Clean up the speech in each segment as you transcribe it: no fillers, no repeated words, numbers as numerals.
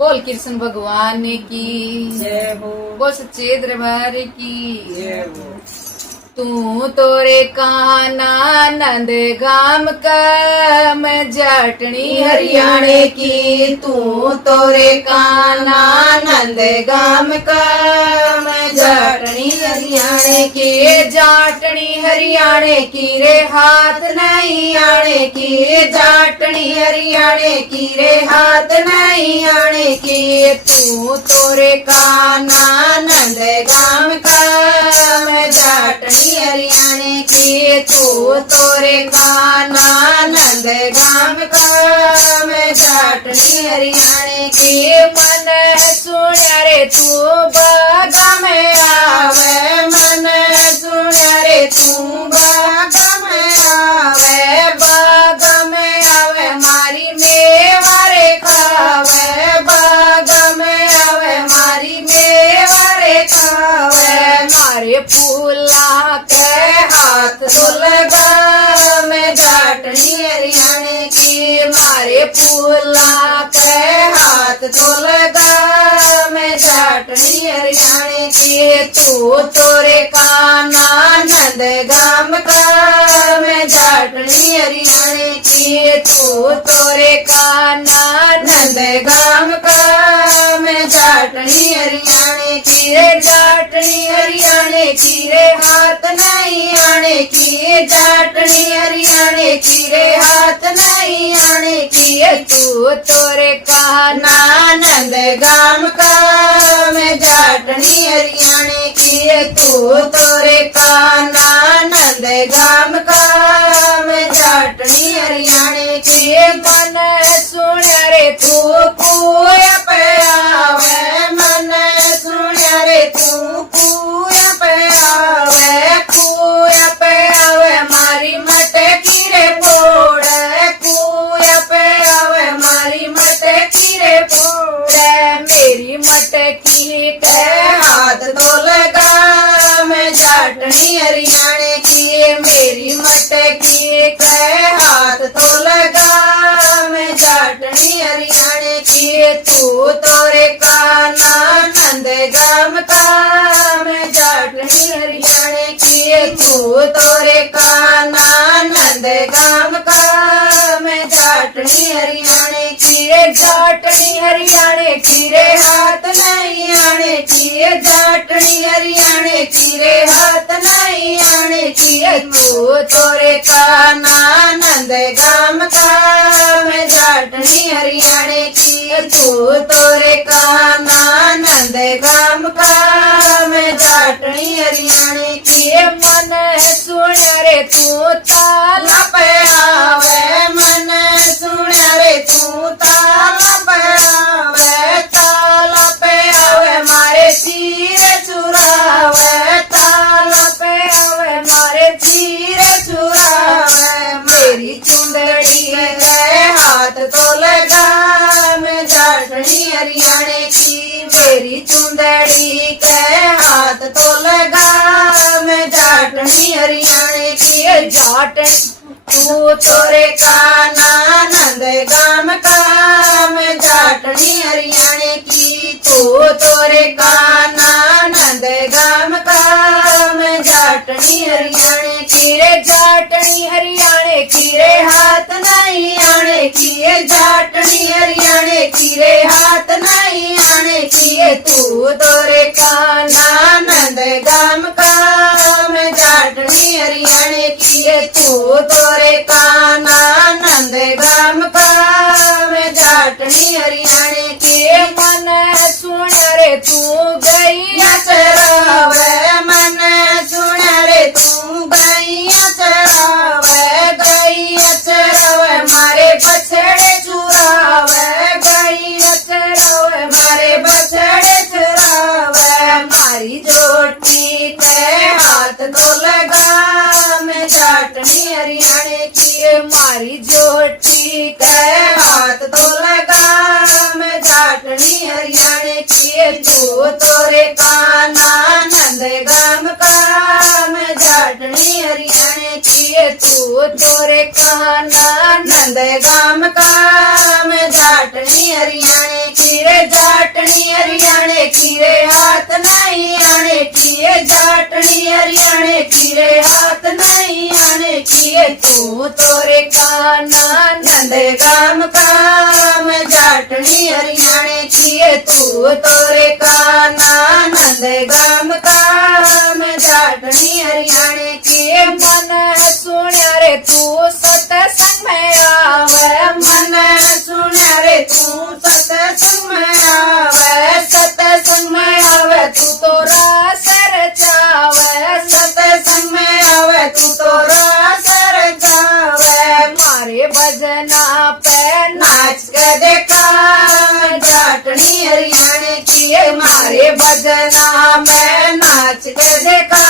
बोल कृष्ण भगवान की जय हो। बोल सच्चे दरबार की जय हो। तू तोरे काना नंद गाम का मैं जाटनी हरियाणे की। तू तोरे काना नंद गाम का मैं जाटनी हरियाणे की। जाटनी हरियाणे की रे हाथ नहीं आने की। जाटनी हरियाणे की रे हाथ नहीं आने की। तू तोरे काना नंद गाम का मैं जाटनी हरियाणे की। तू तोरे काना नंद गाम का मैं जाटनी हरियाणे की। मन सुनिया रे तू बागा में आवे। मन सुनिया रे तू बागा में आवे। बागा में आवे मारी मेवा रे खावे। बागा में आवे मारी मेवा रे खावे। मारे फूला के हाथ तो लगा मैं जाटनी हरियाणे की। मारे फूला के हाथ तो लगा मैं जाटनी हरियाणे की। तू तोरे काना नंद गाम का मैं जाटनी हरियाणे की। तू तोरे काना नंद गाम का मैं जाटनी हरियाणे की। जाटनी हरियाणे की रे हाथ नहीं आने की। जाटनी हरियाणे की रे हाथ नहीं आने की। तू तोरे काना नंद गाम का मैं जाटनी हरियाणे की। तू तोरे काना नंद गाम का मैं जाटनी हरियाणे की। मन सुनिया रे तू कुया पे आवे। मन सुनिया रे तू कुया पे आवे। कुया पे आवे मारी मटकी रे फोड़े। कुया पे आवे मारी मटकी रे फोड़े। मेरी मटकी के हाथ तो लगा मैं जाटनी हरियाणे की। मेरी मटकी के हाथ तो लगा मैं जाटनी हरियाणे की। तू तोरे काना नंद गाम का मैं जाटनी हरियाणे की। तू तोरे काना नंद गाम का मैं जाटनी हरियाणे की। जाटनी हरियाणे की रे हाथ नहीं आने की। जाटनी हरियाणे की रे हाथ नहीं आने की। तू तोरे काना नंद गाम का मैं जाटनी हरियाणे की। तू तोरे काना नंद गाम का मैं जाटनी हरियाणे की। मन सुनिया रे तू ताला पे आवे। मन सुनिया रे तू ताला पे आवे। ताला पे आवे मारे चीर चुरावे। ताला पे आवे मारे चीर चुरावे। मेरी चुंदड़ी के हाथ तो लगा मैं जाटनी हरियाणे की। मेरी चुंदड़ी के हाथ तो लगा मैं जाटनी हरियाणे की। जाटनी तू तोरे काना नंद गाम का मैं जाटनी हरियाणे की। तू तोरे काना नंद गाम का मैं जाटनी हरियाणे की। जाटनी हरियाणे की रे हाथ नहीं आने की। जाटनी हरियाणे की रे हाथ नहीं आने की। तू तोरे काना नंद गाम का मैं जाटनी हरियाणे की। तू तोरे काना नंद गाम का मैं जाटनी हरियाणे की। मन सुनिया रे तू गैया चरावे। मन सुनिया रे तू गैया चरावे। गैया चरावे मारे बछड़े चुरावे। गैया चरावे मारे बछड़े चुरावे। मारी जोटी ते हाथ तो लगा मैं जाटनी हरियाणे की। मारी जोटी के हाथ तो लगा मैं जाटनी हरियाणे की। तू तोरे काना नंद गाम का मैं जाटनी हरियाणे की। तू तोरे काना नंद गाम का मैं जाटनी हरियाणे की रे जाटनी हरियाणे की रे हाथ नहीं आने की रे जाटनी हरियाणे की रे हाथ नहीं आने की रे तू तोरे काना नंदगाम काम जाटनी हरियाणे की रे तू तोरे काना नंदगाम काम जाटनी हरियाणे की मन सुण्या रे तू सत्संग में आवे मन सुण्या रे तू सत्संग में आवे सत्संग में आवे तू तो रस रचावे सत्संग में आवे तू तो रस रचावे मारे भजना पे नाच के देखा जाटनी हरियाणे की मारे भजना में नाच के देखा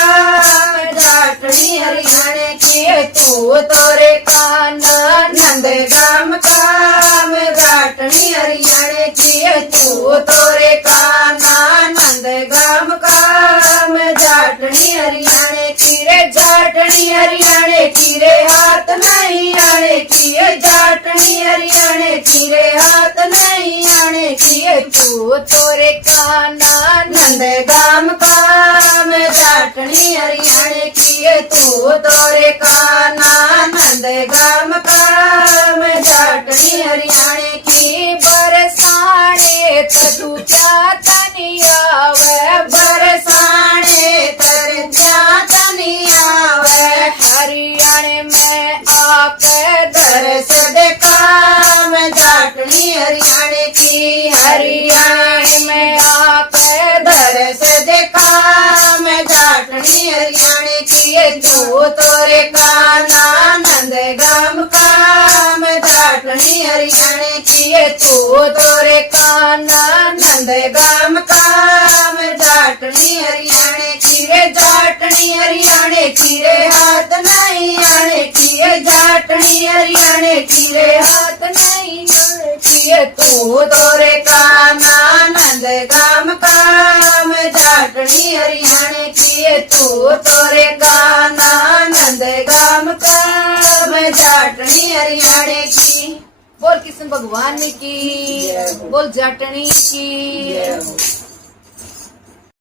जाटनी हरियाणे की तू तोरे काना नंदगाम काम जाटनी हरियाणे की तू तोरे काना नंदगाम काम जाटनी हरियाणे की रे जाटनी हरियाणे की रे हाथ नहीं आने की जाटनी हरियाणे की रे हाथ नहीं आने की तू तोरे काना नंदगाम काम जाटनी हरियाणे की तू तोरे काना नंदगाम काम जाटनी हरियाणे की बरसाने तुझ्या तनी आवे बरसाने तुझ्या तनी आवे हरियाणे में आके दरस देखा मैं जाटनी हरियाणे की हरियाणे में आके दरस देखा मैं जाटनी हरियाणे की तू तोरे काना नंदगाम काम जाटनी हरियाणे की तू तोरे काना नंदगाम काम जाटनी हरियाणे की रे जाटनी हरियाणे की रे हाथ नहीं आने की जाटनी हरियाणे की रे हाथ नहीं आने की तू तोरे काना नंदगाम काम जाटनी हरियाणे की तू तोरे काना नंदगाम काम जाटनी हरियाणे की बोल कृष्ण भगवान की बोल जाटनी की